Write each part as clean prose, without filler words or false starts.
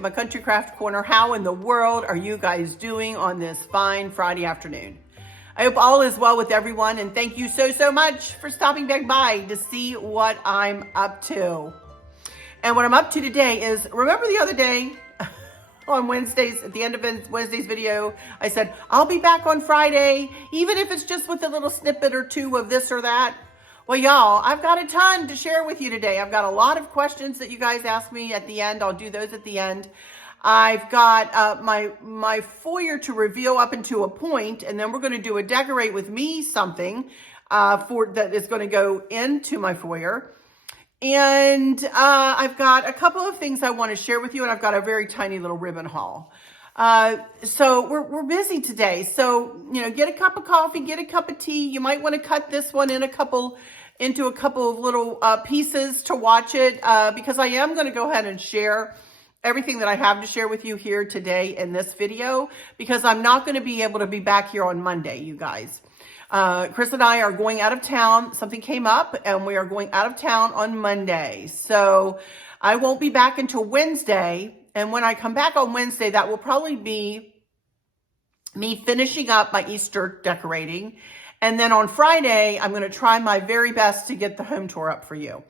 to my Country Craft Corner. How in the world are you guys doing on this fine Friday afternoon? I hope all is well with everyone, and thank you so much for stopping back by to see what I'm up to. And what I'm up to today is, remember the other day on Wednesdays, at the end of Wednesday's video, I said, I'll be back on Friday, even if it's just with a little snippet or two of this or that. Well, y'all, I've got a ton to share with you today. I've got a lot of questions that you guys asked me at the end. I'll do those at the end. I've got my foyer to reveal up into a point, and then we're going to do a decorate with me something that is going to go into my foyer. And I've got a couple of things I want to share with you, and I've got a very tiny little ribbon haul. So we're busy today. So, you know, get a cup of coffee, get a cup of tea. You might want to cut this one into a couple of little pieces to watch it, because I am going to go ahead and share everything that I have to share with you here today in this video, because I'm not going to be able to be back here on Monday, you guys. Chris and I are going out of town. Something came up and we are going out of town on Monday. So I won't be back until Wednesday. And when I come back on Wednesday, that will probably be me finishing up my Easter decorating. And then on Friday, I'm going to try my very best to get the home tour up for you.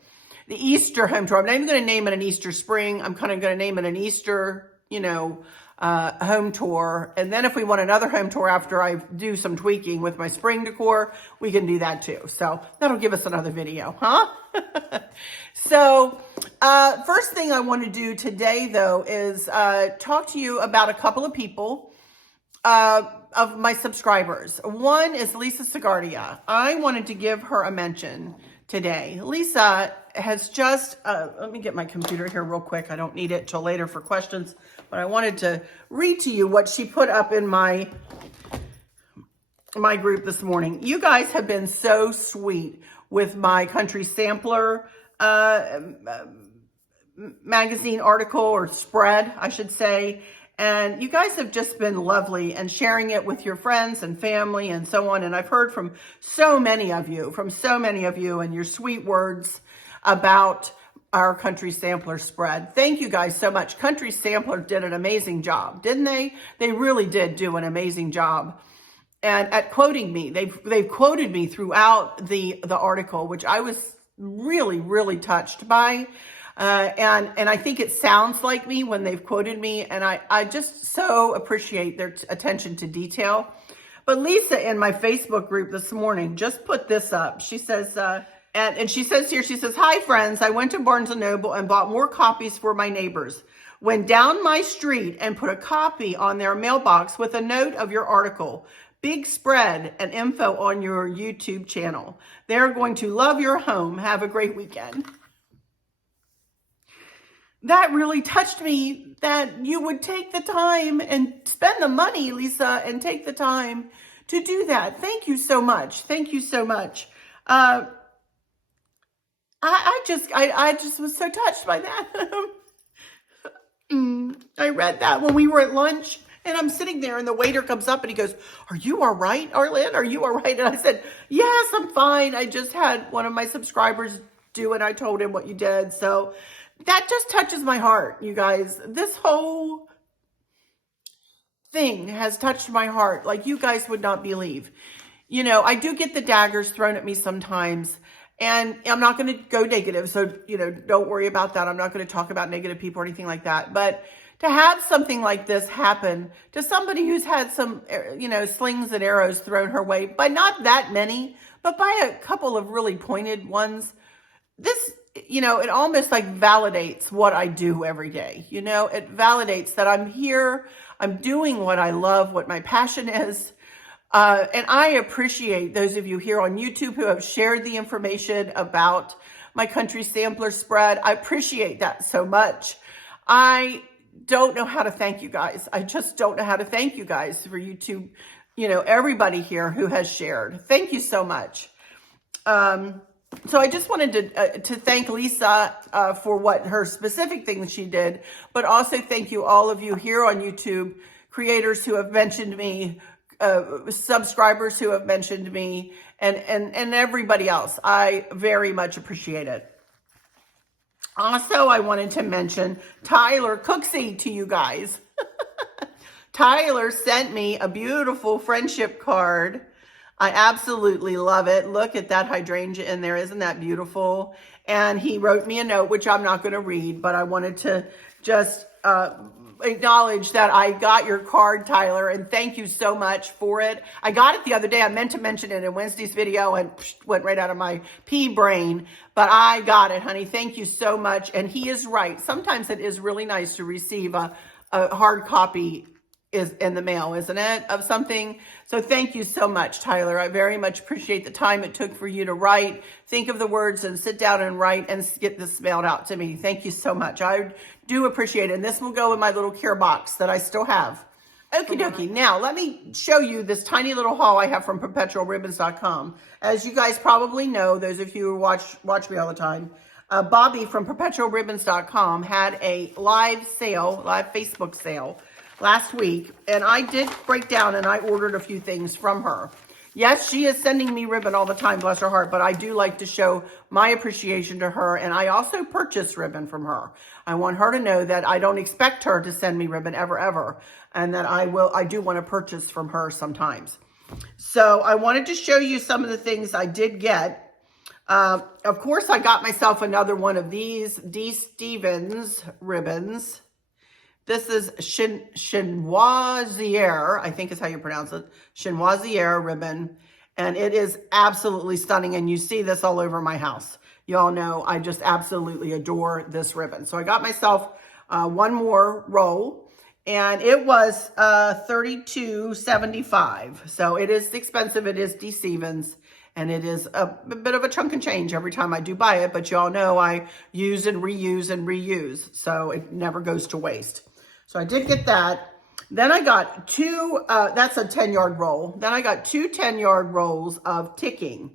The Easter home tour. I'm not even going to name it an Easter spring. I'm kind of going to name it an Easter, home tour. And then if we want another home tour after I do some tweaking with my spring decor, we can do that too. So that'll give us another video, huh? So first thing I want to do today, though, is talk to you about a couple of people of my subscribers. One is Lisa Segardia. I wanted to give her a mention today. Lisa has just, let me get my computer here real quick. I don't need it till later for questions, but I wanted to read to you what she put up in my group this morning. You guys have been so sweet with my country sampler magazine article, or spread, I should say. And you guys have just been lovely and sharing it with your friends and family and so on. And I've heard from so many of you, and your sweet words about our Country Sampler spread. Thank you guys so much. Country Sampler did an amazing job, didn't they? They really did do an amazing job. And at quoting me, they've quoted me throughout the article, which I was really touched by. And I think it sounds like me when they've quoted me, and I just so appreciate their attention to detail. But Lisa in my Facebook group this morning just put this up. She says, and she says here, she says, "Hi friends, I went to Barnes & Noble and bought more copies for my neighbors. Went down my street and put a copy on their mailbox with a note of your article. Big spread and info on your YouTube channel. They're going to love your home. Have a great weekend." That really touched me, that you would take the time and spend the money, Lisa, and take the time to do that. Thank you so much. Thank you so much. I just was so touched by that. I read that when we were at lunch, and I'm sitting there and the waiter comes up and he goes, "Are you all right, Arlynn? Are you all right?" And I said, "Yes, I'm fine. I just had one of my subscribers do it. I told him what you did." So that just touches my heart, you guys. This whole thing has touched my heart like you guys would not believe. You know, I do get the daggers thrown at me sometimes, and I'm not going to go negative. So, don't worry about that. I'm not going to talk about negative people or anything like that. But to have something like this happen to somebody who's had some, slings and arrows thrown her way, by not that many, but by a couple of really pointed ones, this, it almost like validates what I do every day. It validates that I'm here, I'm doing what I love, what my passion is. And I appreciate those of you here on YouTube who have shared the information about my country sampler spread. I appreciate that so much. I don't know how to thank you guys. I just don't know how to thank you guys for YouTube, everybody here who has shared. Thank you so much. So I just wanted to thank Lisa for what her specific thing that she did, but also thank you all of you here on YouTube, creators who have mentioned me, subscribers who have mentioned me, and everybody else. I very much appreciate it. Also, I wanted to mention Tyler Cooksey to you guys. Tyler sent me a beautiful friendship card. I absolutely love it. Look at that hydrangea in there. Isn't that beautiful? And he wrote me a note, which I'm not going to read, but I wanted to just acknowledge that I got your card, Tyler, and thank you so much for it. I got it the other day. I meant to mention it in Wednesday's video and went right out of my pea brain, but I got it, honey. Thank you so much. And he is right. Sometimes it is really nice to receive a hard copy is in the mail, isn't it, of something? So thank you so much, Tyler. I very much appreciate the time it took for you to write, think of the words, and sit down and write and get this mailed out to me. Thank you so much. I do appreciate it. And this will go in my little care box that I still have. Okie dokie. Now, let me show you this tiny little haul I have from perpetualribbons.com. As you guys probably know, those of you who watch me all the time, Bobby from perpetualribbons.com had a live Facebook sale last week, and I did break down and I ordered a few things from her. Yes, she is sending me ribbon all the time, bless her heart, but I do like to show my appreciation to her, and I also purchase ribbon from her. I want her to know that I don't expect her to send me ribbon ever, and that I do want to purchase from her sometimes. So I wanted to show you some of the things I did get. Of course, I got myself another one of these D. Stevens ribbons. This is Chinoisier, I think is how you pronounce it. Chinoisier ribbon. And it is absolutely stunning. And you see this all over my house. You all know I just absolutely adore this ribbon. So I got myself one more roll. And it was $32.75. So it is expensive. It is D. Stevens. And it is a bit of a chunk and change every time I do buy it. But you all know I use and reuse and reuse. So it never goes to waste. So I did get that. Then I got two, that's a 10-yard roll. Then I got two 10-yard rolls of ticking,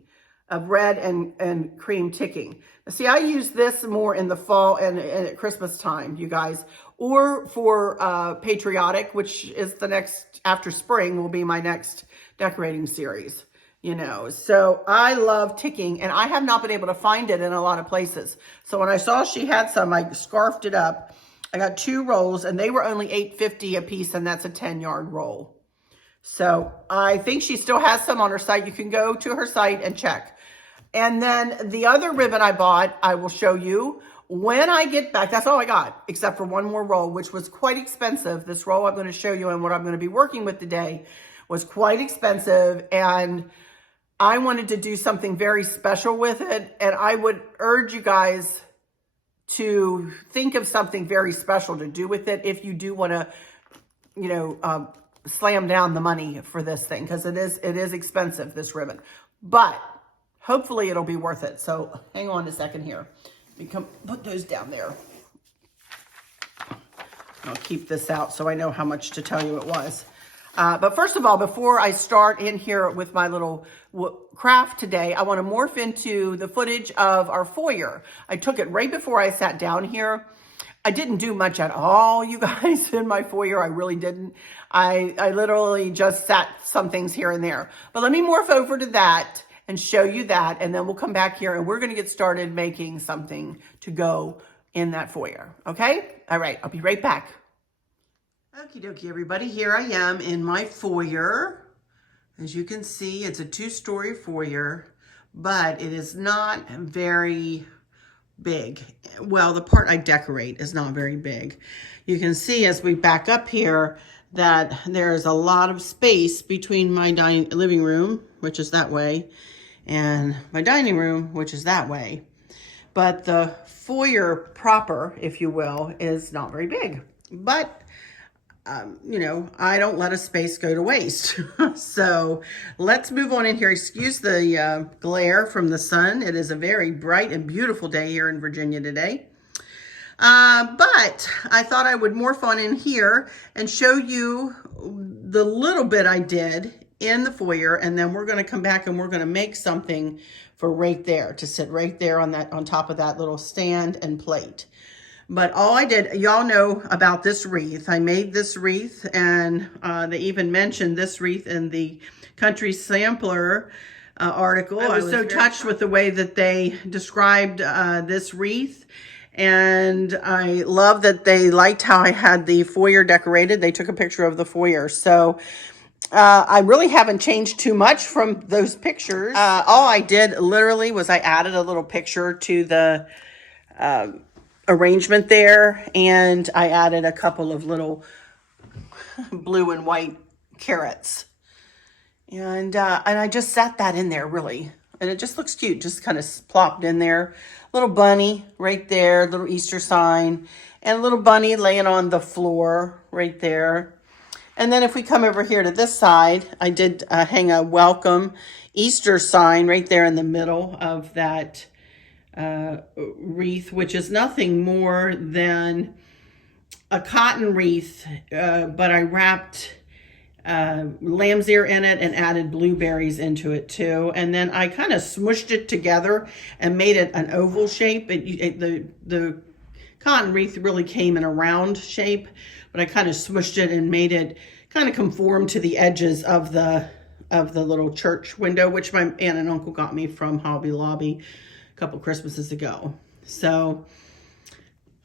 of red and cream ticking. See, I use this more in the fall and at Christmas time, you guys, or for Patriotic, which is the next, after spring will be my next decorating series, you know. So I love ticking, and I have not been able to find it in a lot of places. So when I saw she had some, I scarfed it up. I got two rolls, and they were only $8.50 a piece, and that's a 10-yard roll. So I think she still has some on her site. You can go to her site and check. And then the other ribbon I bought, I will show you when I get back. That's all I got, except for one more roll, which was quite expensive. This roll I'm going to show you and what I'm going to be working with today was quite expensive, and I wanted to do something very special with it, and I would urge you guys to think of something very special to do with it if you do want to, you know, slam down the money for this thing, because it is expensive, this ribbon, but hopefully it'll be worth it. So hang on a second here. Put those down there. I'll keep this out so I know how much to tell you it was. But first of all, before I start in here with my little craft today, I want to morph into the footage of our foyer. I took it right before I sat down here. I didn't do much at all, you guys, in my foyer. I really didn't. I literally just sat some things here and there. But let me morph over to that and show you that, and then we'll come back here and we're going to get started making something to go in that foyer. Okay? All right, I'll be right back. Okie dokie, everybody. Here I am in my foyer. As you can see, it's a 2-story foyer, but it is not very big. Well, the part I decorate is not very big. You can see as we back up here that there's a lot of space between my living room, which is that way, and my dining room, which is that way. But the foyer proper, if you will, is not very big. But you know, I don't let a space go to waste. So let's move on in here. Excuse the glare from the sun. It is a very bright and beautiful day here in Virginia today. But I thought I would morph on in here and show you the little bit I did in the foyer, and then we're going to come back and we're going to make something for right there, to sit right there on top of that little stand and plate. But all I did, y'all know about this wreath. I made this wreath, and they even mentioned this wreath in the Country Sampler article. I was so touched with the way that they described this wreath. And I love that they liked how I had the foyer decorated. They took a picture of the foyer. So I really haven't changed too much from those pictures. All I did literally was I added a little picture to the arrangement there. And I added a couple of little blue and white carrots. And I just set that in there really. And it just looks cute. Just kind of plopped in there. Little bunny right there, little Easter sign, and a little bunny laying on the floor right there. And then if we come over here to this side, I did hang a welcome Easter sign right there in the middle of that wreath, which is nothing more than a cotton wreath, but I wrapped lamb's ear in it and added blueberries into it too. And then I kind of smushed it together and made it an oval shape. The cotton wreath really came in a round shape, but I kind of smushed it and made it kind of conform to the edges of the little church window, which my aunt and uncle got me from Hobby Lobby a couple Christmases ago. So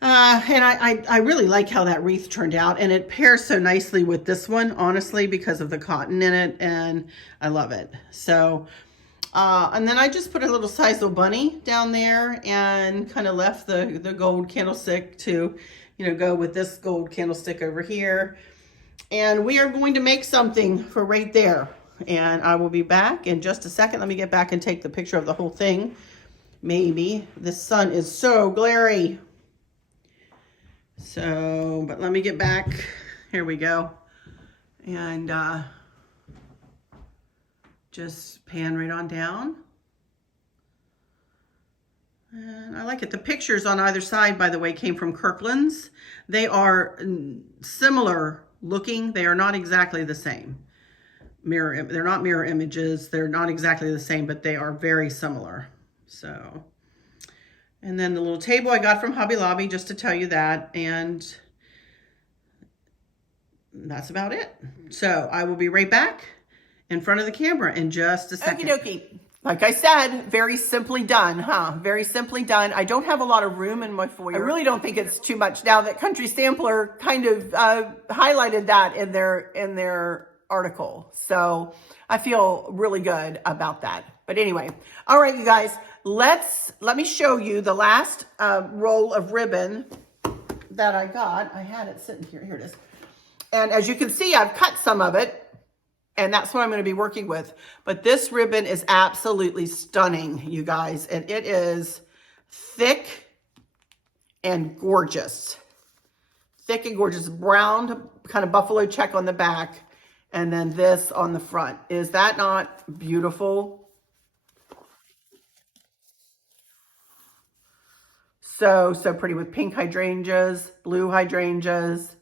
and I really like how that wreath turned out, and it pairs so nicely with this one, honestly, because of the cotton in it, and I love it. So, and then I just put a little Sizel bunny down there and kind of left the gold candlestick to, go with this gold candlestick over here. And we are going to make something for right there. And I will be back in just a second. Let me get back and take the picture of the whole thing. Maybe. The sun is so glary. So, but let me get back. Here we go. And just pan right on down. And I like it. The pictures on either side, by the way, came from Kirkland's. They are similar looking. They are not exactly the same. They're not mirror images. They're not exactly the same, but they are very similar. So... And then the little table I got from Hobby Lobby, just to tell you that. And that's about it. So I will be right back in front of the camera in just a second. Okie dokie. Like I said, very simply done, huh? Very simply done. I don't have a lot of room in my foyer. I really don't think it's too much. Now that Country Sampler kind of highlighted that in their article. So I feel really good about that. But anyway, all right, you guys. Let me show you the last roll of ribbon that I got. I had it sitting here. Here it is. And as you can see, I've cut some of it, and that's what I'm going to be working with. But this ribbon is absolutely stunning, you guys. And it is thick and gorgeous. Thick and gorgeous. Brown, kind of buffalo check on the back, and then this on the front. Is that not beautiful? So pretty with pink hydrangeas, blue hydrangeas.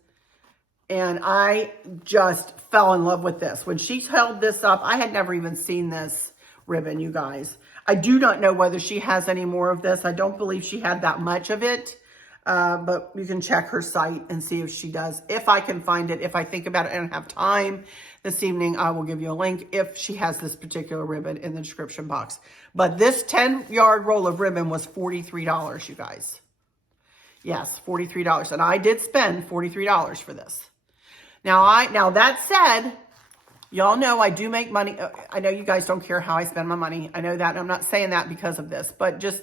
And I just fell in love with this. When she held this up, I had never even seen this ribbon, you guys. I do not know whether she has any more of this. I don't believe she had that much of it. But you can check her site and see if she does. If I can find it, if I think about it and have time this evening, I will give you a link if she has this particular ribbon in the description box. But this 10-yard roll of ribbon was $43, you guys. Yes, $43. And I did spend $43 for this. Now that said, y'all know I do make money. I know you guys don't care how I spend my money. I know that. And I'm not saying that because of this, but just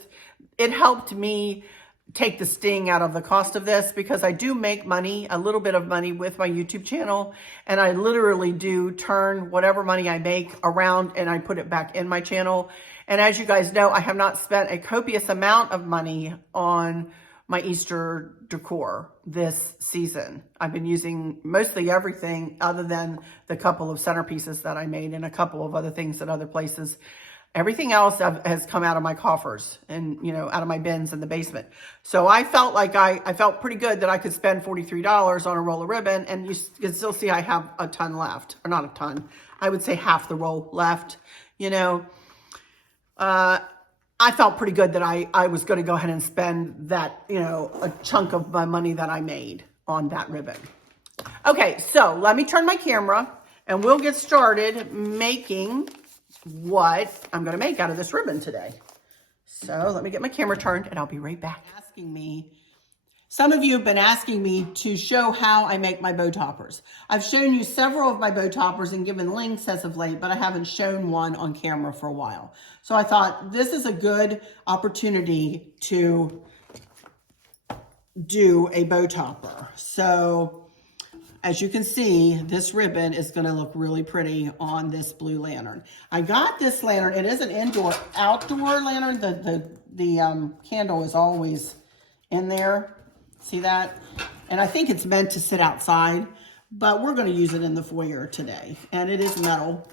it helped me take the sting out of the cost of this, because I do make money, a little bit of money with my YouTube channel. And I literally do turn whatever money I make around and I put it back in my channel. And as you guys know, I have not spent a copious amount of money on my Easter decor this season. I've been using mostly everything other than the couple of centerpieces that I made and a couple of other things at other places. Everything else has come out of my coffers and, out of my bins in the basement. So I felt like I felt pretty good that I could spend $43 on a roll of ribbon, and you can still see I have a ton left, or not a ton. I would say half the roll left, I felt pretty good that I was going to go ahead and spend that, a chunk of my money that I made on that ribbon. Okay, so let me turn my camera and we'll get started making what I'm going to make out of this ribbon today. So let me get my camera turned and I'll be right back. Some of you have been asking me to show how I make my bow toppers. I've shown you several of my bow toppers and given links as of late, but I haven't shown one on camera for a while. So I thought this is a good opportunity to do a bow topper. So as you can see, this ribbon is going to look really pretty on this blue lantern. I got this lantern. It is an outdoor lantern. The candle is always in there. See that? And I think it's meant to sit outside, but we're going to use it in the foyer today. And it is metal,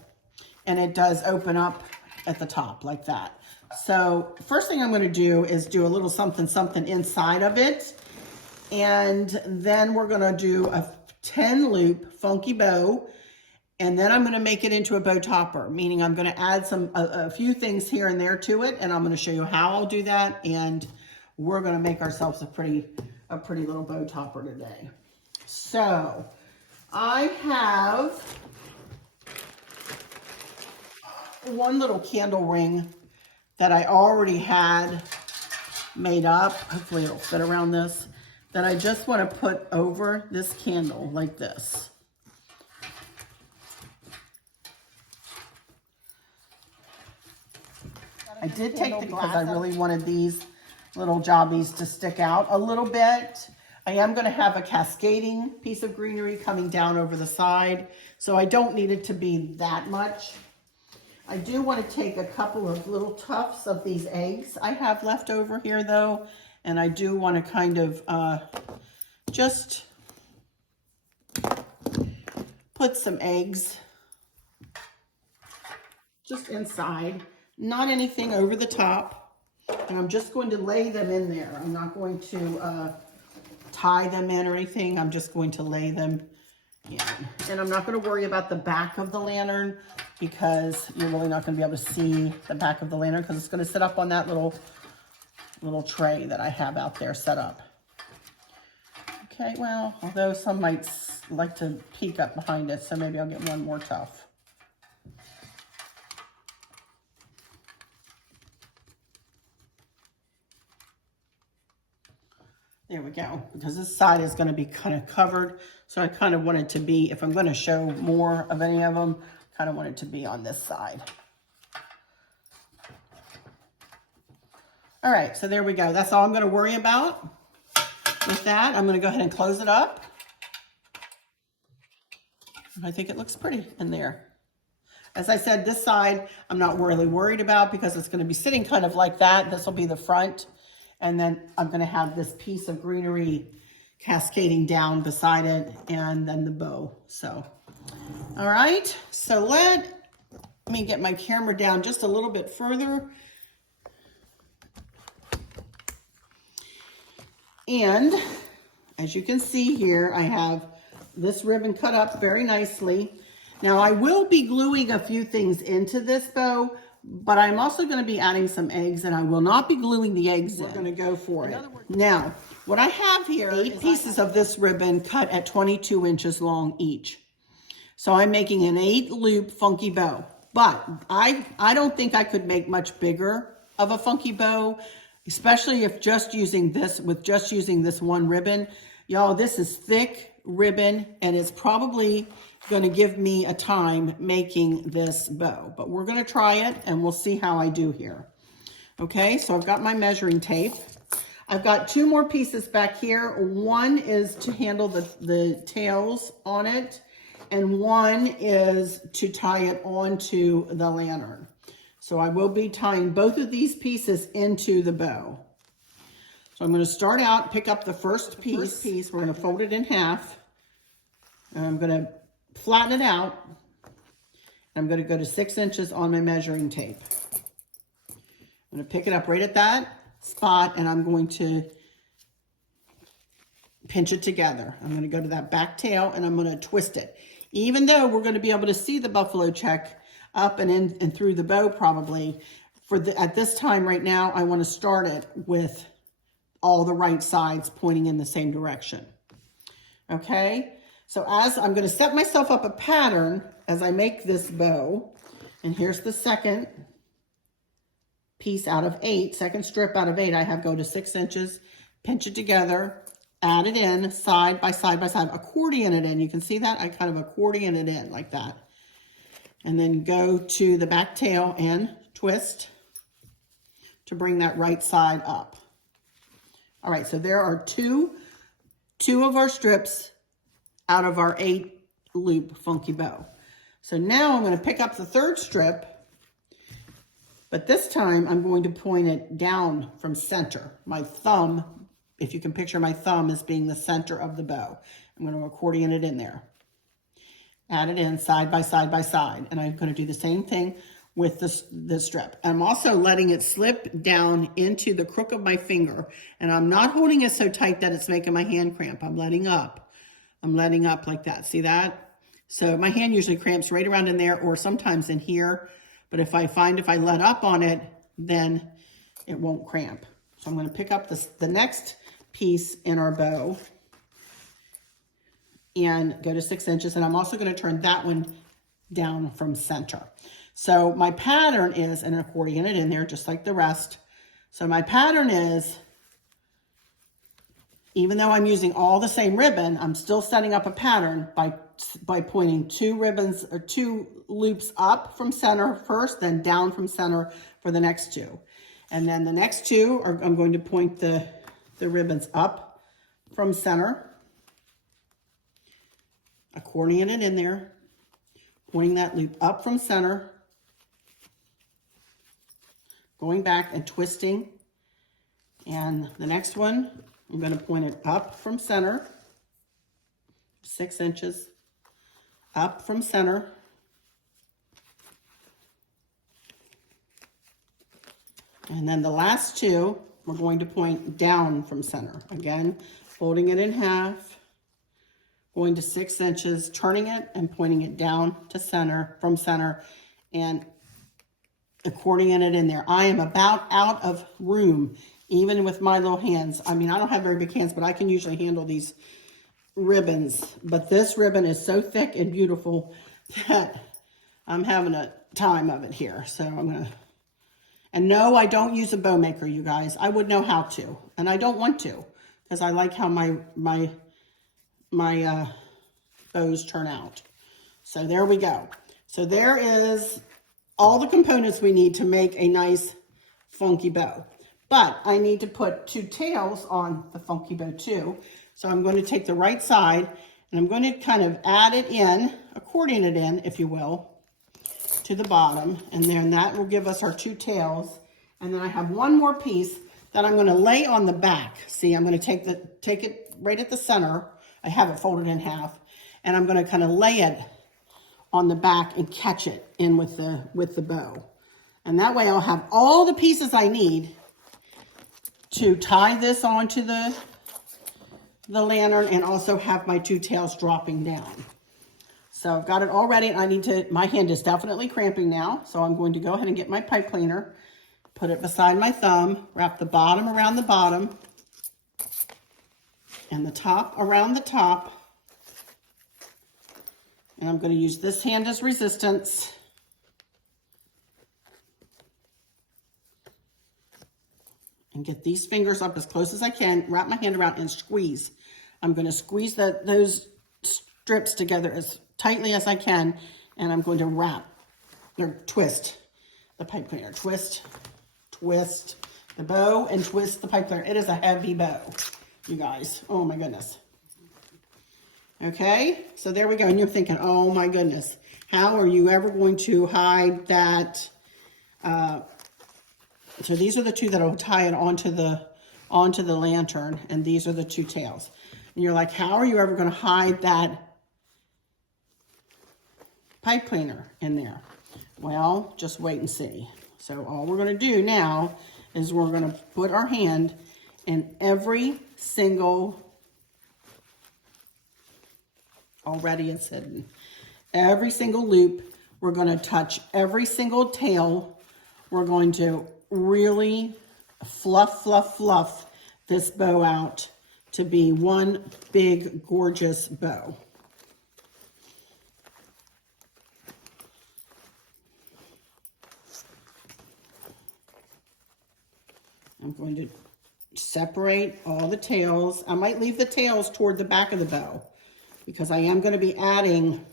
and it does open up at the top like that. So first thing I'm going to do is do a little something inside of it. And then we're going to do a 10 loop funky bow. And then I'm going to make it into a bow topper, meaning I'm going to add a few things here and there to it. And I'm going to show you how I'll do that. And we're going to make ourselves a pretty little bow topper today. So I have one little candle ring that I already had made up. Hopefully it'll fit around this, that I just want to put over this candle like this. I did take the glass because I really wanted these little jobbies to stick out a little bit. I am going to have a cascading piece of greenery coming down over the side, so I don't need it to be that much. I do want to take a couple of little tufts of these eggs I have left over here though, and I do want to kind of just put some eggs just inside, not anything over the top. And I'm just going to lay them in there. I'm not going to tie them in or anything. I'm just going to lay them in. And I'm not going to worry about the back of the lantern because you're really not going to be able to see the back of the lantern because it's going to sit up on that little tray that I have out there set up. Okay, well, although some might like to peek up behind it, so maybe I'll get one more tuft. There we go, because this side is going to be kind of covered. So I kind of want it to be, if I'm going to show more of any of them, kind of want it to be on this side. All right, so there we go. That's all I'm going to worry about. With that, I'm going to go ahead and close it up. I think it looks pretty in there. As I said, this side I'm not really worried about because it's going to be sitting kind of like that. This will be the front. And then I'm going to have this piece of greenery cascading down beside it and then the bow. So, all right. So let me get my camera down just a little bit further. And as you can see here, I have this ribbon cut up very nicely. Now I will be gluing a few things into this bow, but I'm also going to be adding some eggs, and I will not be gluing the eggs in. We're going to go for it. Now, what I have here, 8 pieces of this ribbon cut at 22 inches long each. So I'm making an 8-loop funky bow, but I don't think I could make much bigger of a funky bow, especially if just using this one ribbon. Y'all, this is thick ribbon, and it's probably going to give me a time making this bow, but we're going to try it and we'll see how I do here. Okay, so I've got my measuring tape. I've got 2 more pieces back here. One is to handle the tails on it, and one is to tie it onto the lantern. So I will be tying both of these pieces into the bow. So I'm going to start out, pick up the first piece. We're going to fold it in half. And I'm going to flatten it out. I'm going to go to 6 inches on my measuring tape. I'm going to pick it up right at that spot, and I'm going to pinch it together. I'm going to go to that back tail, and I'm going to twist it. Even though we're going to be able to see the buffalo check up and in and through the bow probably, at this time right now, I want to start it with all the right sides pointing in the same direction. Okay? So as I'm going to set myself up a pattern as I make this bow, and here's the second piece out of 8, second strip out of 8, I have go to 6 inches, pinch it together, add it in side by side by side, accordion it in. You can see that? I kind of accordion it in like that. And then go to the back tail and twist to bring that right side up. All right, so there are two of our strips out of our 8 loop funky bow. So now I'm going to pick up the third strip, but this time I'm going to point it down from center. My thumb, if you can picture my thumb as being the center of the bow. I'm going to accordion it in there. Add it in side by side by side. And I'm going to do the same thing with this strip. I'm also letting it slip down into the crook of my finger. And I'm not holding it so tight that it's making my hand cramp. I'm letting up. I'm letting up like that. See that? So my hand usually cramps right around in there or sometimes in here. But if I let up on it, then it won't cramp. So I'm going to pick up the next piece in our bow and go to 6 inches. And I'm also going to turn that one down from center. So my pattern is an accordion it in there just like the rest. So my pattern is, even though I'm using all the same ribbon, I'm still setting up a pattern by pointing 2 ribbons or 2 loops up from center first, then down from center for the next 2. And then the next 2 are, I'm going to point the ribbons up from center, accordion it in there, pointing that loop up from center, going back and twisting. And the next one, I'm going to point it up from center, 6 inches, up from center, and then the last 2, we're going to point down from center. Again, folding it in half, going to 6 inches, turning it and pointing it down to center, from center, and accordion it in there. I am about out of room, even with my little hands. I mean, I don't have very big hands, but I can usually handle these ribbons. But this ribbon is so thick and beautiful that I'm having a time of it here. So I'm going to, and no, I don't use a bow maker, you guys. I would know how to, and I don't want to, because I like how my bows turn out. So there we go. So there is all the components we need to make a nice funky bow. But I need to put 2 tails on the funky bow too. So I'm going to take the right side and I'm going to kind of add it in, accordion it in, if you will, to the bottom. And then that will give us our 2 tails. And then I have one more piece that I'm going to lay on the back. See, I'm going to take it right at the center. I have it folded in half. And I'm going to kind of lay it on the back and catch it in with the bow. And that way I'll have all the pieces I need to tie this onto the lantern and also have my 2 tails dropping down. So I've got it all ready. I need to, my hand is definitely cramping now. So I'm going to go ahead and get my pipe cleaner, put it beside my thumb, wrap the bottom around the bottom and the top around the top. And I'm going to use this hand as resistance. And get these fingers up as close as I can, wrap my hand around and squeeze. I'm going to squeeze those strips together as tightly as I can, and I'm going to wrap or twist the pipe cleaner. Twist the bow and twist the pipe cleaner. It is a heavy bow, you guys. Oh my goodness. Okay, so there we go. And you're thinking, oh my goodness, how are you ever going to hide that? So these are the 2 that will tie it onto the lantern, and these are the 2 tails. And you're like, how are you ever going to hide that pipe cleaner in there? Well, just wait and see. So all we're going to do now is we're going to put our hand in every single, already it's hidden, every single loop. We're going to touch every single tail. We're going to really fluff this bow out to be one big gorgeous bow. I'm going to separate all the tails. I might leave the tails toward the back of the bow because I am going to be adding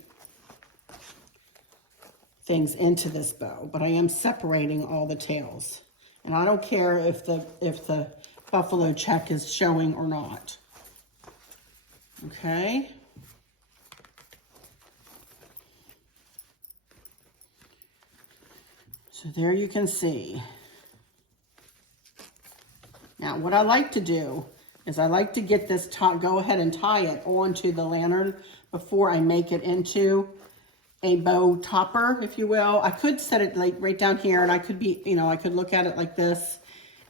things into this bow, but I am separating all the tails. And I don't care if the buffalo check is showing or not. Okay. So there you can see. Now, what I like to do is I like to get this, go ahead and tie it onto the lantern before I make it into a bow topper, if you will. I could set it like right down here, and I could be, you know, I could look at it like this,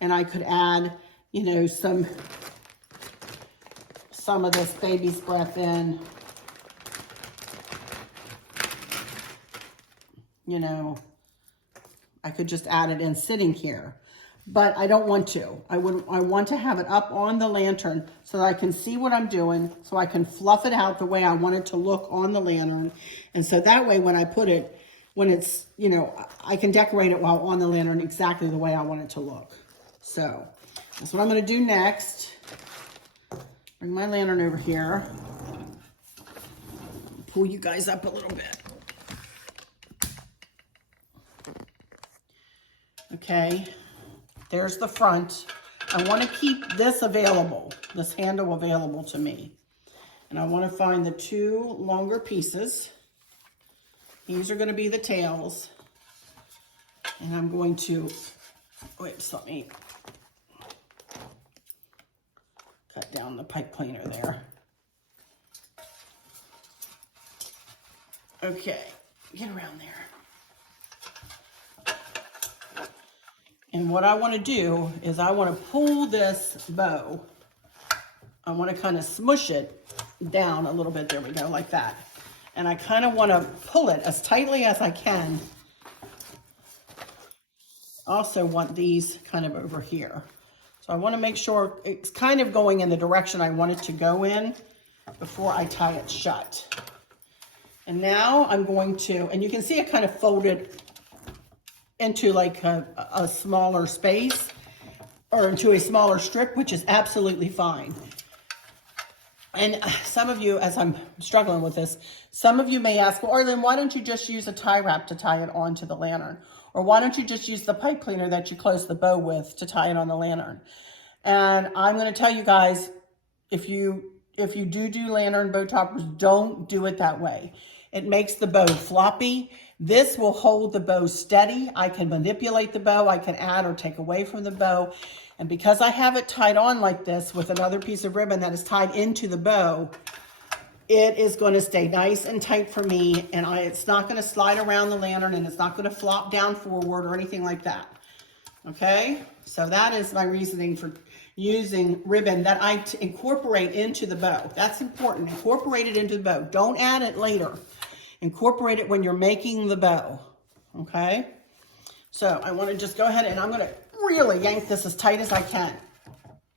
and I could add, you know, some of this baby's breath in, you know, I could just add it in sitting here, but I don't want to. I want to have it up on the lantern so that I can see what I'm doing, so I can fluff it out the way I want it to look on the lantern. And so that way when I put it, when it's, you know, I can decorate it while on the lantern exactly the way I want it to look. So that's what I'm going to do next. Bring my lantern over here. Pull you guys up a little bit. Okay, there's the front. I want to keep this available, this handle available to me. And I want to find the two longer pieces. These are going to be the tails. And I'm going to, wait, let me cut down the pipe cleaner there. Okay, get around there. And what I want to do is I want to pull this bow. I want to kind of smush it down a little bit. There we go, like that. And I kind of want to pull it as tightly as I can. Also want these kind of over here. So I want to make sure it's kind of going in the direction I want it to go in before I tie it shut. And now I'm going to, and you can see it kind of folded into like a smaller space or into a smaller strip, which is absolutely fine. And some of you, as I'm struggling with this, some of you may ask, well, Arlynn, why don't you just use a tie wrap to tie it onto the lantern? Or why don't you just use the pipe cleaner that you close the bow with to tie it on the lantern? And I'm going to tell you guys, if you do lantern bow toppers, don't do it that way. It makes the bow floppy. This will hold the bow steady. I can manipulate the bow. I can add or take away from the bow. And because I have it tied on like this with another piece of ribbon that is tied into the bow, it is going to stay nice and tight for me. And it's not going to slide around the lantern, and it's not going to flop down forward or anything like that. Okay? So that is my reasoning for using ribbon that I incorporate into the bow. That's important. Incorporate it into the bow. Don't add it later. Incorporate it when you're making the bow. Okay? So I want to just go ahead and I'm going to really yank this as tight as I can.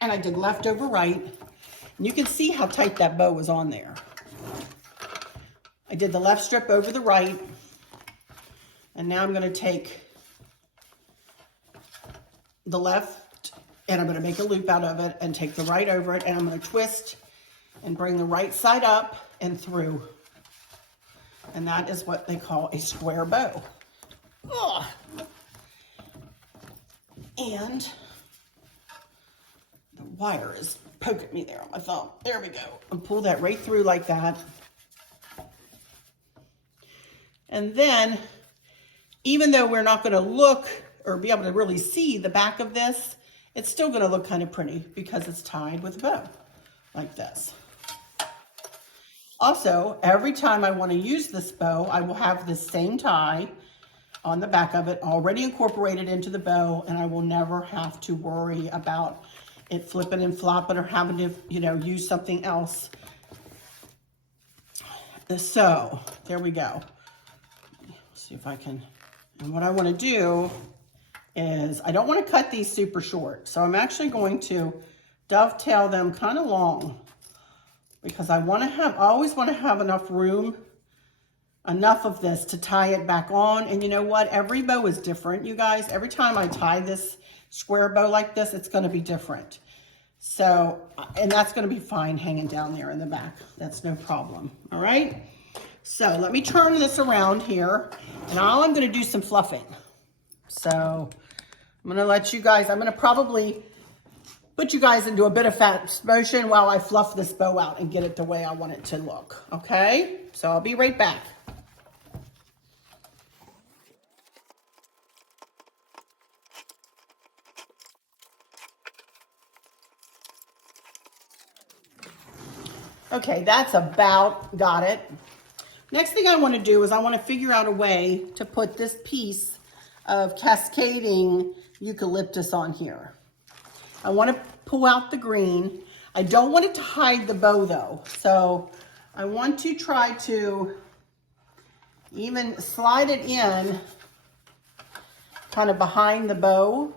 And I did left over right. And you can see how tight that bow was on there. I did the left strip over the right. And now I'm going to take the left and I'm going to make a loop out of it and take the right over it. And I'm going to twist and bring the right side up and through. And that is what they call a square bow. Ugh. And the wire is poking me there on my thumb. There we go. And pull that right through like that. And then, even though we're not going to look or be able to really see the back of this, it's still going to look kind of pretty because it's tied with a bow like this. Also, every time I want to use this bow, I will have this same tie on the back of it already incorporated into the bow, and I will never have to worry about it flipping and flopping or having to, you know, use something else. So, there we go. Let's see if I can, and what I want to do is, I don't want to cut these super short, so I'm actually going to dovetail them kind of long. Because I always want to have enough room, enough of this to tie it back on. And you know what? Every bow is different, you guys. Every time I tie this square bow like this, it's going to be different. So, and that's going to be fine hanging down there in the back. That's no problem. All right. So let me turn this around here, and now I'm going to do some fluffing. So I'm going to let you guys, I'm going to probably put you guys into a bit of fast motion while I fluff this bow out and get it the way I want it to look. Okay. So I'll be right back. Okay, that's about got it. Next thing I want to do is I want to figure out a way to put this piece of cascading eucalyptus on here. I want to pull out the green. I don't want it to hide the bow though. So I want to try to even slide it in kind of behind the bow.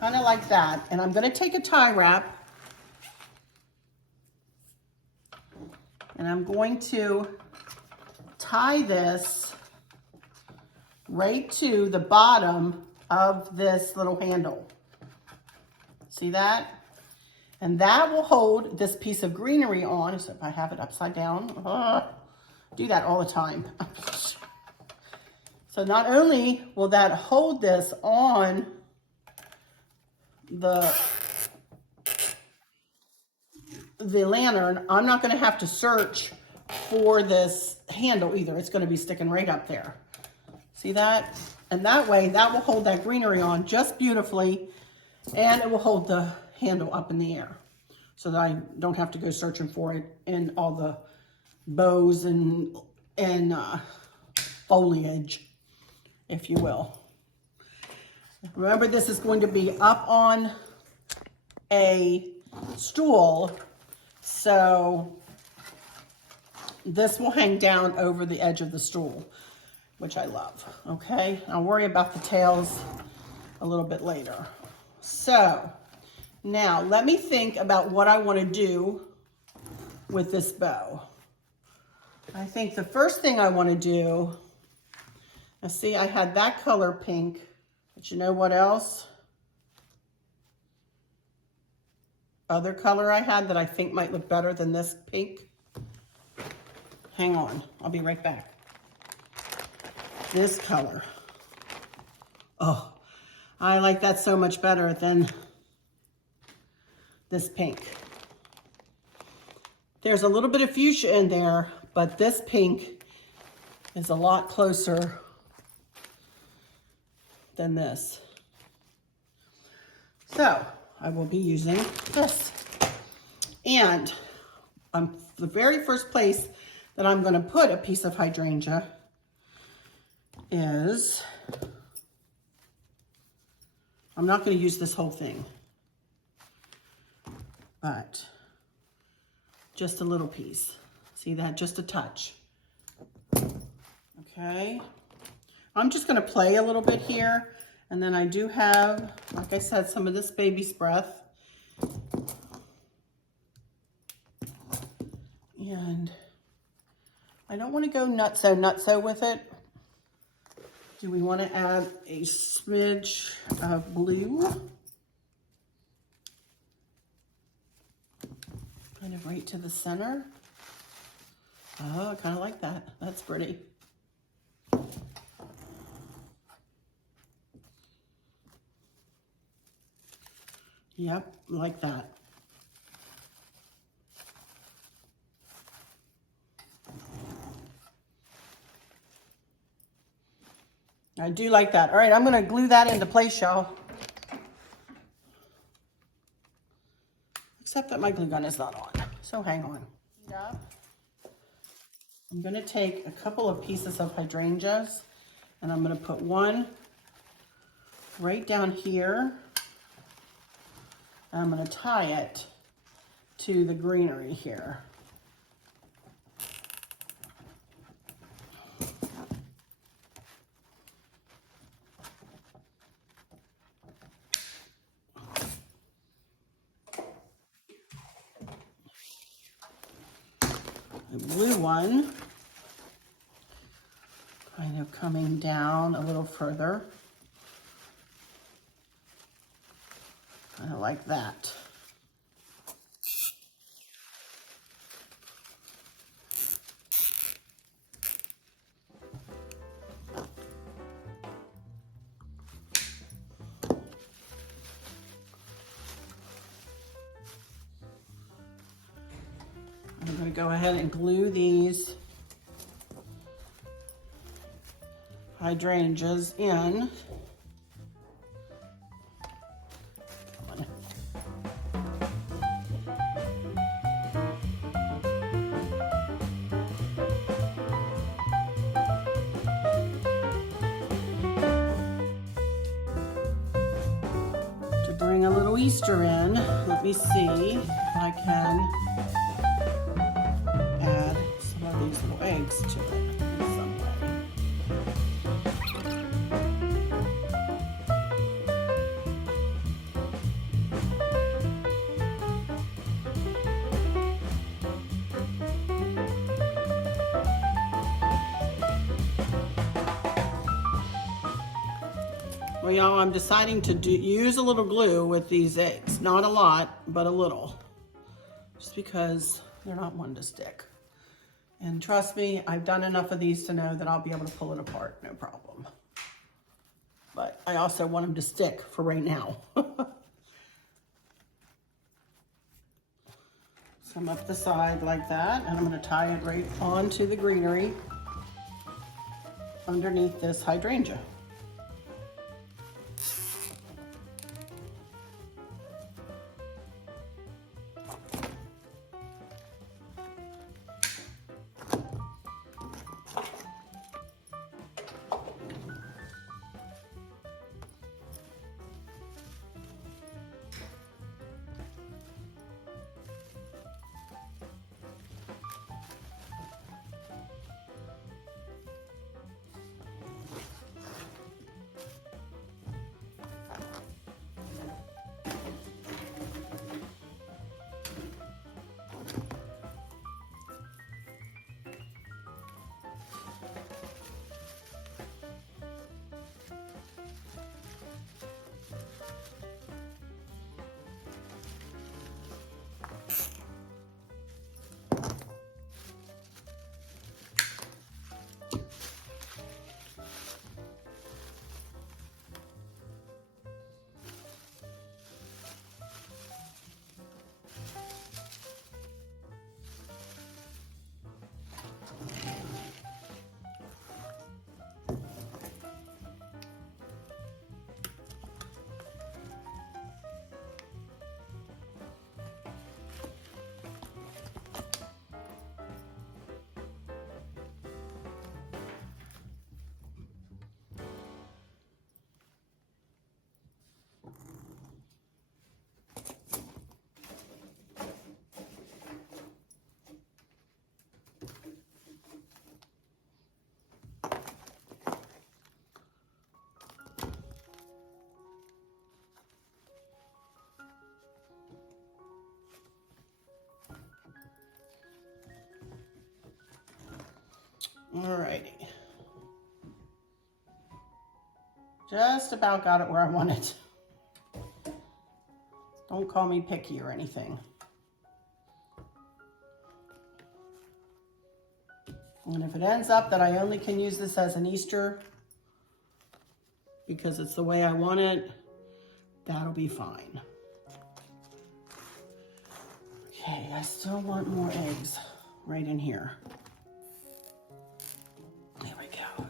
Kind of like that. And I'm going to take a tie wrap and I'm going to tie this right to the bottom of this little handle. See that? And that will hold this piece of greenery on. So if I have it upside down, do that all the time. So not only will that hold this on the lantern, I'm not going to have to search for this handle either. It's going to be sticking right up there. See that? And that way, that will hold that greenery on just beautifully, and it will hold the handle up in the air so that I don't have to go searching for it in all the bows and foliage, if you will. Remember, this is going to be up on a stool, so this will hang down over the edge of the stool, which I love. Okay, I'll worry about the tails a little bit later. So now let me think about what I want to do with this bow. I think the first thing I want to do, now see, I had that color pink, but you know what else? Other color I had that I think might look better than this pink. Hang on, I'll be right back. This color. Oh, I like that so much better than this pink. There's a little bit of fuchsia in there, but this pink is a lot closer than this. So I will be using this. And the very first place that I'm going to put a piece of hydrangea is, I'm not going to use this whole thing, but just a little piece. See that? Just a touch. Okay. I'm just going to play a little bit here. And then I do have, like I said, some of this baby's breath. And I don't want to go nutso with it. Do we want to add a smidge of blue? Kind of right to the center. Oh, I kind of like that. That's pretty. Yep, like that. I do like that. All right, I'm going to glue that into place, y'all. Except that my glue gun is not on, so hang on. I'm going to take a couple of pieces of hydrangeas, and I'm going to put one right down here. I'm going to tie it to the greenery here. The blue one kind of coming down a little further. Kind of like that. I'm going to go ahead and glue these hydrangeas in. To bring a little Easter in, let me see if I can add some of these little eggs to it in some way. Well, y'all, I'm deciding to use a little glue with these eggs. Not a lot, but a little. Just because they're not one to stick. And trust me, I've done enough of these to know that I'll be able to pull it apart, no problem. But I also want them to stick for right now. Some up the side like that, and I'm going to tie it right onto the greenery underneath this hydrangea. Alrighty. Just about got it where I want it. Don't call me picky or anything. And if it ends up that I only can use this as an Easter because it's the way I want it, that'll be fine. Okay, I still want more eggs right in here. There we go.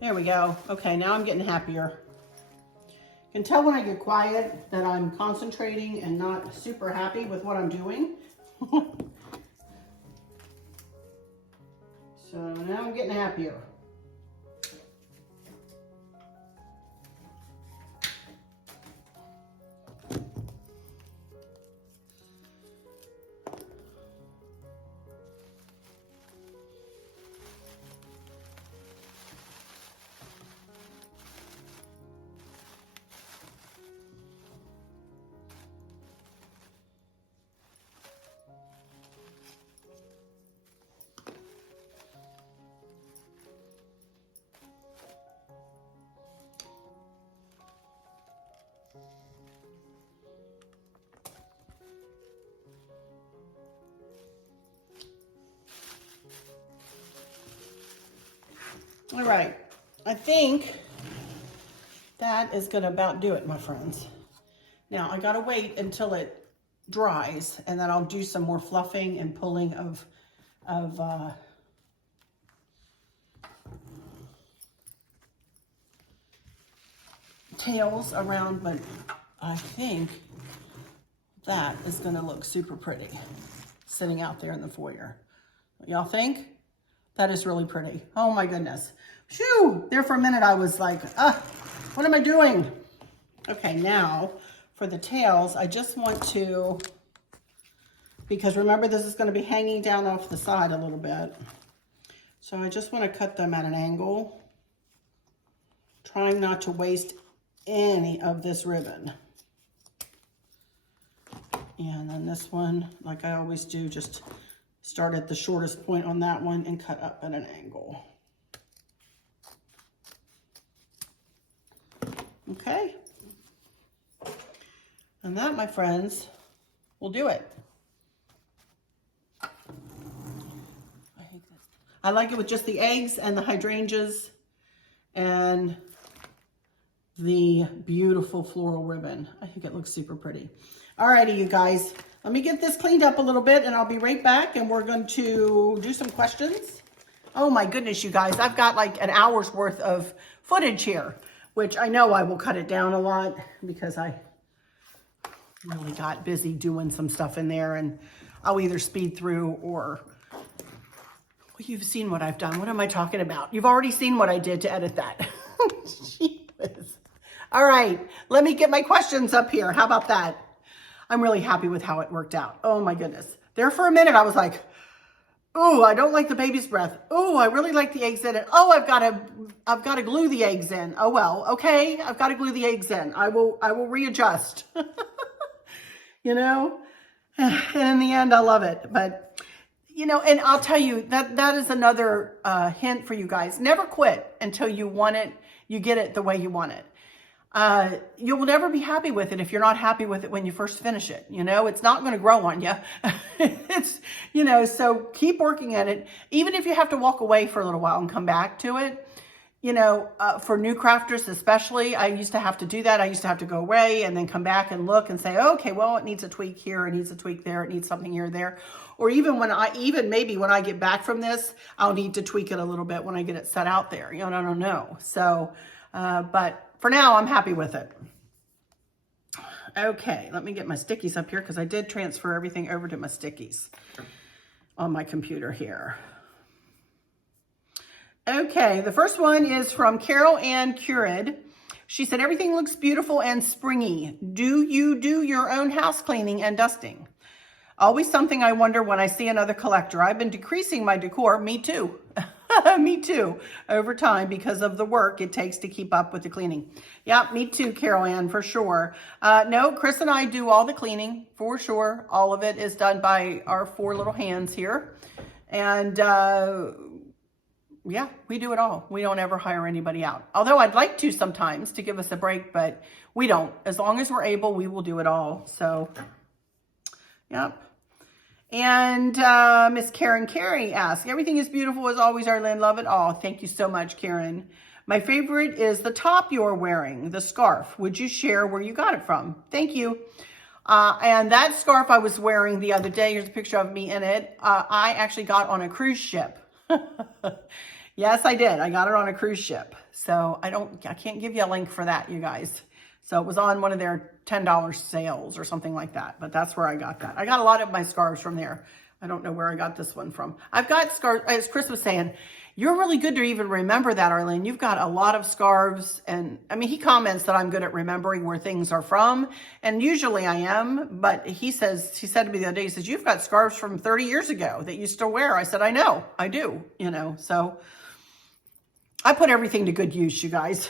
There we go. Okay, now I'm getting happier. You can tell when I get quiet that I'm concentrating and not super happy with what I'm doing. So now I'm getting happier. All right, I think that is gonna about do it, my friends. Now I gotta wait until it dries, and then I'll do some more fluffing and pulling of tails around, but I think that is gonna look super pretty sitting out there in the foyer. Y'all think? That is really pretty. Oh my goodness. Shoo! There for a minute I was like, what am I doing? Okay, now for the tails, I just want to, because remember this is gonna be hanging down off the side a little bit. So I just wanna cut them at an angle, trying not to waste any of this ribbon. And then this one, like I always do, just start at the shortest point on that one and cut up at an angle. Okay. And that, my friends, will do it. I hate this. I like it with just the eggs and the hydrangeas and the beautiful floral ribbon. I think it looks super pretty. Alrighty, you guys, let me get this cleaned up a little bit and I'll be right back, and we're going to do some questions. Oh my goodness, you guys, I've got like an hour's worth of footage here, which I know I will cut it down a lot because I really got busy doing some stuff in there, and I'll either speed through or, well, you've seen what I've done. What am I talking about? You've already seen what I did to edit that. Jeepers. All right, let me get my questions up here. How about that? I'm really happy with how it worked out. Oh my goodness. There for a minute, I was like, oh, I don't like the baby's breath. Oh, I really like the eggs in it. Oh, I've got to glue the eggs in. Oh, well, okay. I've got to glue the eggs in. I will readjust. You know, and in the end, I love it. But, you know, and I'll tell you that is another hint for you guys. Never quit until you want it. You get it the way you want it. You will never be happy with it if you're not happy with it when you first finish it. You know, it's not going to grow on you. It's, you know, so keep working at it. Even if you have to walk away for a little while and come back to it, you know, for new crafters especially, I used to have to do that. I used to have to go away and then come back and look and say, okay, well, it needs a tweak here. It needs a tweak there. It needs something here or there. Or even maybe when I get back from this, I'll need to tweak it a little bit when I get it set out there. You know, I don't know. So, but for now, I'm happy with it. Okay, let me get my stickies up here because I did transfer everything over to my stickies on my computer here. Okay, the first one is from Carol Ann Curid. She said, everything looks beautiful and springy. Do you do your own house cleaning and dusting? Always something I wonder when I see another collector. I've been decreasing my decor. Me too. Me too, over time because of the work it takes to keep up with the cleaning. Yeah, me too, Carol Ann, for sure. No, Chris and I do all the cleaning, for sure. All of it is done by our 4 little hands here. And yeah, we do it all. We don't ever hire anybody out. Although I'd like to sometimes to give us a break, but we don't. As long as we're able, we will do it all. So, yep. And Miss Karen Carey asks, everything is beautiful as always, Arlynn. Love it all. Thank you so much, Karen. My favorite is the top you're wearing, the scarf. Would you share where you got it from? Thank you. And that scarf I was wearing the other day, here's a picture of me in it. I actually got on a cruise ship. Yes, I did. I got it on a cruise ship. So I can't give you a link for that, you guys. So it was on one of their $10 sales or something like that. But that's where I got that. I got a lot of my scarves from there. I don't know where I got this one from. I've got scarves, as Chris was saying, you're really good to even remember that, Arlynn. You've got a lot of scarves. And I mean, he comments that I'm good at remembering where things are from. And usually I am. But he said to me the other day, he says, you've got scarves from 30 years ago that you still wear. I said, I know, I do, you know. So I put everything to good use, you guys.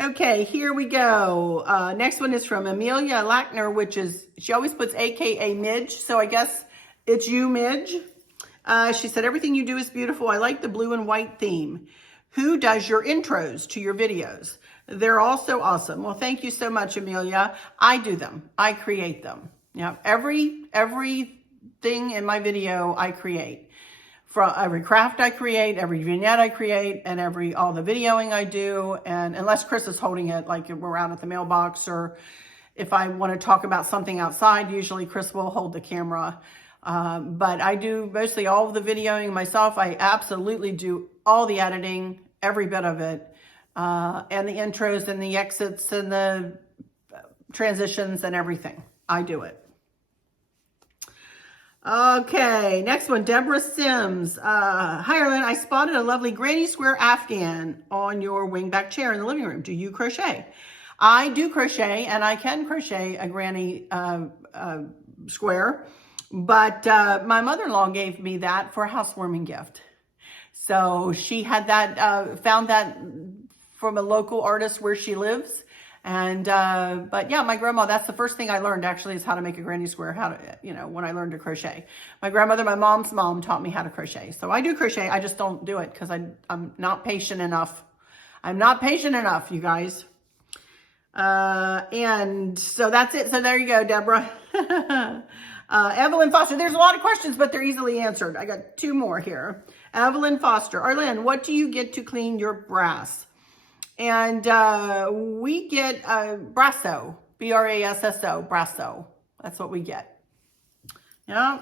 Okay, here we go. Next one is from Amelia Lackner, which is, she always puts AKA Midge, so I guess it's you, Midge. She said, everything you do is beautiful. I like the blue and white theme. Who does your intros to your videos? They're all so awesome. Well, thank you so much, Amelia. I do them. I create them. Yeah, everything in my video I create. from every craft I create, every vignette I create, and all the videoing I do. And unless Chris is holding it, like if we're out at the mailbox, or if I want to talk about something outside, usually Chris will hold the camera. But I do mostly all of the videoing myself. I absolutely do all the editing, every bit of it, and the intros and the exits and the transitions and everything. I do it. Okay, next one, Deborah Sims. Hi, Arlynn. I spotted a lovely granny square Afghan on your wingback chair in the living room. Do you crochet? I do crochet, and I can crochet a granny square, but my mother-in-law gave me that for a housewarming gift. So she had that, found that from a local artist where she lives. And, but yeah, my grandma, that's the first thing I learned actually, is how to make a granny square, how to, when I learned to crochet. My grandmother, my mom's mom, taught me how to crochet. So I do crochet. I just don't do it because I'm not patient enough. I'm not patient enough, you guys. And so that's it. So there you go, Deborah. Evelyn Foster, there's a lot of questions, but they're easily answered. I got 2 more here. Evelyn Foster, Arlynn, what do you get to clean your brass? And we get Brasso, B-R-A-S-S-O, Brasso. That's what we get. Yeah.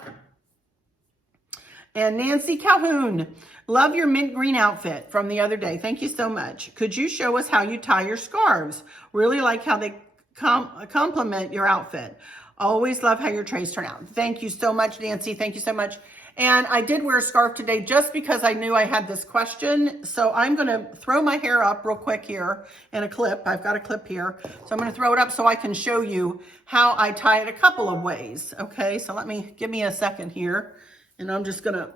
And Nancy Calhoun, love your mint green outfit from the other day. Thank you so much. Could you show us how you tie your scarves? Really like how they complement your outfit. Always love how your trays turn out. Thank you so much, Nancy. Thank you so much. And I did wear a scarf today just because I knew I had this question. So I'm going to throw my hair up real quick here in a clip. I've got a clip here. So I'm going to throw it up so I can show you how I tie it a couple of ways. Okay, so give me a second here. And I'm just going to,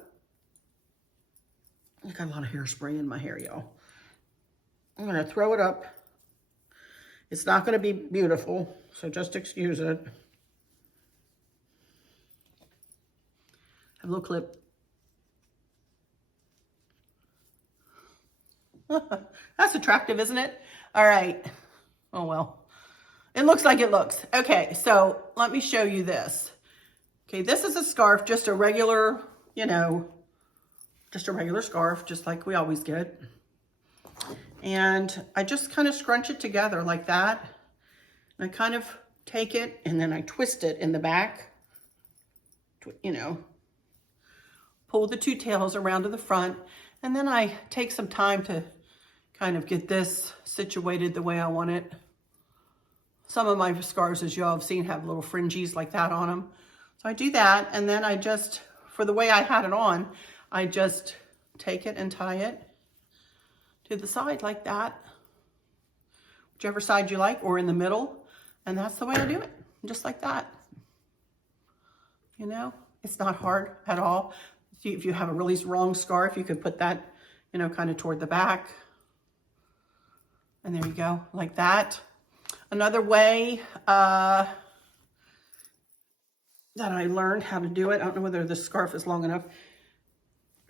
I got a lot of hairspray in my hair, y'all. I'm going to throw it up. It's not going to be beautiful, so just excuse it. Have a little clip. That's attractive, isn't it? All right. Oh, well. It looks like it looks. Okay, so let me show you this. Okay, this is a scarf, just a regular, just a regular scarf, just like we always get. And I just kind of scrunch it together like that. And I kind of take it and then I twist it in the back, pull the 2 tails around to the front, and then I take some time to kind of get this situated the way I want it. Some of my scarves, as you all have seen, have little fringes like that on them. So I do that, and then I just, for the way I had it on, I just take it and tie it to the side like that, whichever side you like, or in the middle, and that's the way I do it, just like that. It's not hard at all. If you have a really long scarf, you could put that, kind of toward the back. And there you go, like that. Another way that I learned how to do it, I don't know whether the scarf is long enough,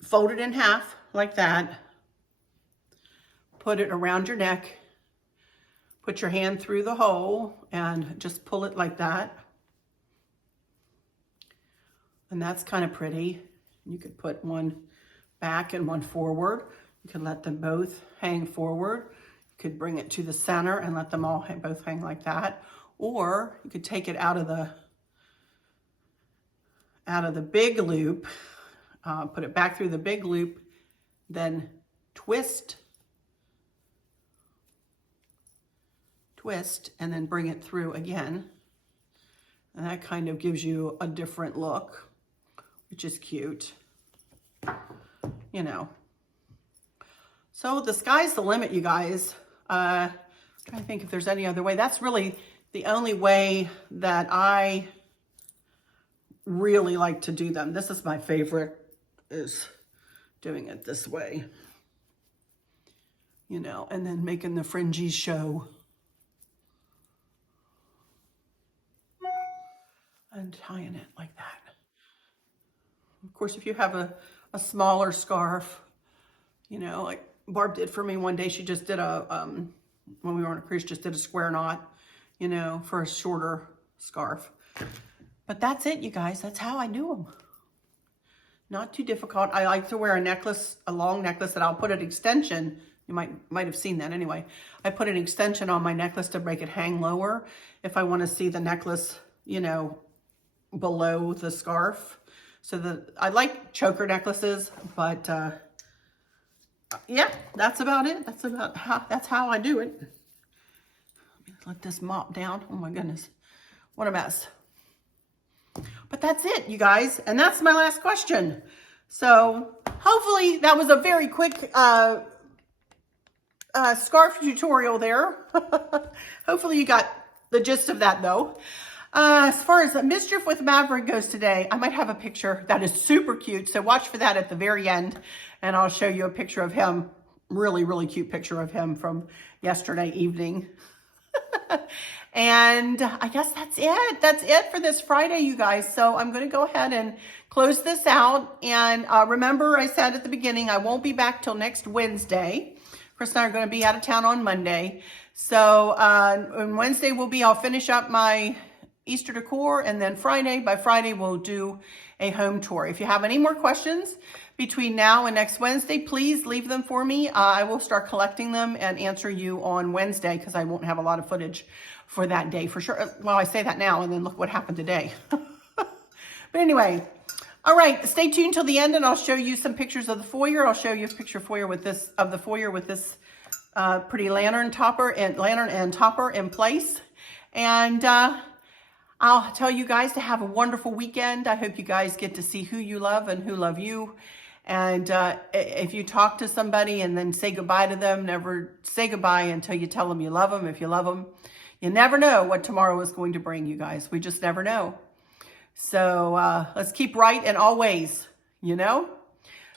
fold it in half like that. Put it around your neck. Put your hand through the hole and just pull it like that. And that's kind of pretty. You could put one back and one forward. You could let them both hang forward. You could bring it to the center and let them all both hang like that. Or you could take it out of the big loop, put it back through the big loop, then twist, and then bring it through again. And that kind of gives you a different look, which is cute, So the sky's the limit, you guys. I'm trying to think if there's any other way. That's really the only way that I really like to do them. This is my favorite, is doing it this way, and then making the fringes show. And tying it like that. Of course, if you have a smaller scarf, like Barb did for me one day, she just did when we were on a cruise, just did a square knot, for a shorter scarf. But that's it, you guys. That's how I do them. Not too difficult. I like to wear a necklace, a long necklace that I'll put an extension. You might have seen that anyway. I put an extension on my necklace to make it hang lower if I want to see the necklace, you know, below the scarf. So I like choker necklaces, but yeah, that's about it. That's how I do it. Let me let this mop down. Oh my goodness, what a mess. But that's it, you guys, and that's my last question. So hopefully that was a very quick scarf tutorial there. Hopefully you got the gist of that though. As far as Mischief with Maverick goes today, I might have a picture that is super cute. So watch for that at the very end. And I'll show you a picture of him. Really, really cute picture of him from yesterday evening. And I guess that's it. That's it for this Friday, you guys. So I'm going to go ahead and close this out. And remember, I said at the beginning, I won't be back till next Wednesday. Chris and I are going to be out of town on Monday. So on Wednesday, I'll finish up my Easter decor, and then by Friday, we'll do a home tour. If you have any more questions between now and next Wednesday, please leave them for me. I will start collecting them and answer you on Wednesday because I won't have a lot of footage for that day for sure. Well, I say that now, and then look what happened today. But anyway, all right, stay tuned till the end, and I'll show you some pictures of the foyer. I'll show you a picture of the foyer with this pretty lantern and topper in place. And I'll tell you guys to have a wonderful weekend. I hope you guys get to see who you love and who love you. And if you talk to somebody and then say goodbye to them, never say goodbye until you tell them you love them. If you love them, you never know what tomorrow is going to bring, you guys. We just never know. So let's keep right in all ways, you know?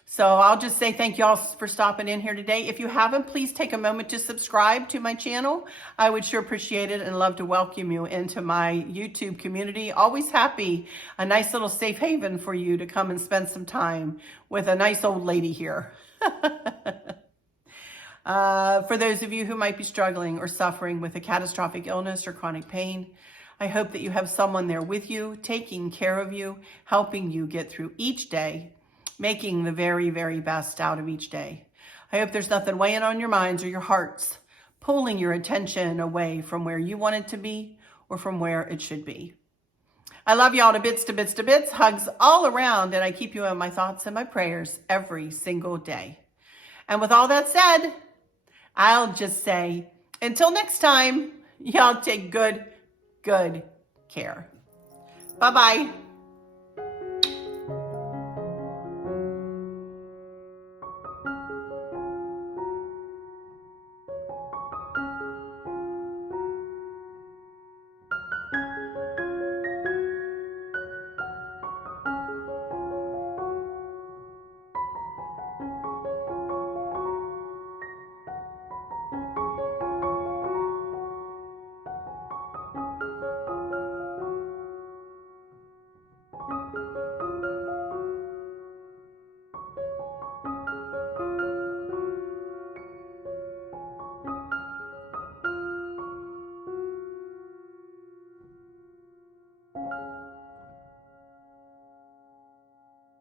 So I'll just say thank you all for stopping in here today. If you haven't, please take a moment to subscribe to my channel. I would sure appreciate it and love to welcome you into my YouTube community. Always happy, a nice little safe haven for you to come and spend some time with a nice old lady here. For those of you who might be struggling or suffering with a catastrophic illness or chronic pain, I hope that you have someone there with you, taking care of you, helping you get through each day, making the very, very best out of each day. I hope there's nothing weighing on your minds or your hearts, pulling your attention away from where you want it to be or from where it should be. I love y'all to bits, to bits, to bits. Hugs all around, and I keep you in my thoughts and my prayers every single day. And with all that said, I'll just say, until next time, y'all take good care. Bye-bye.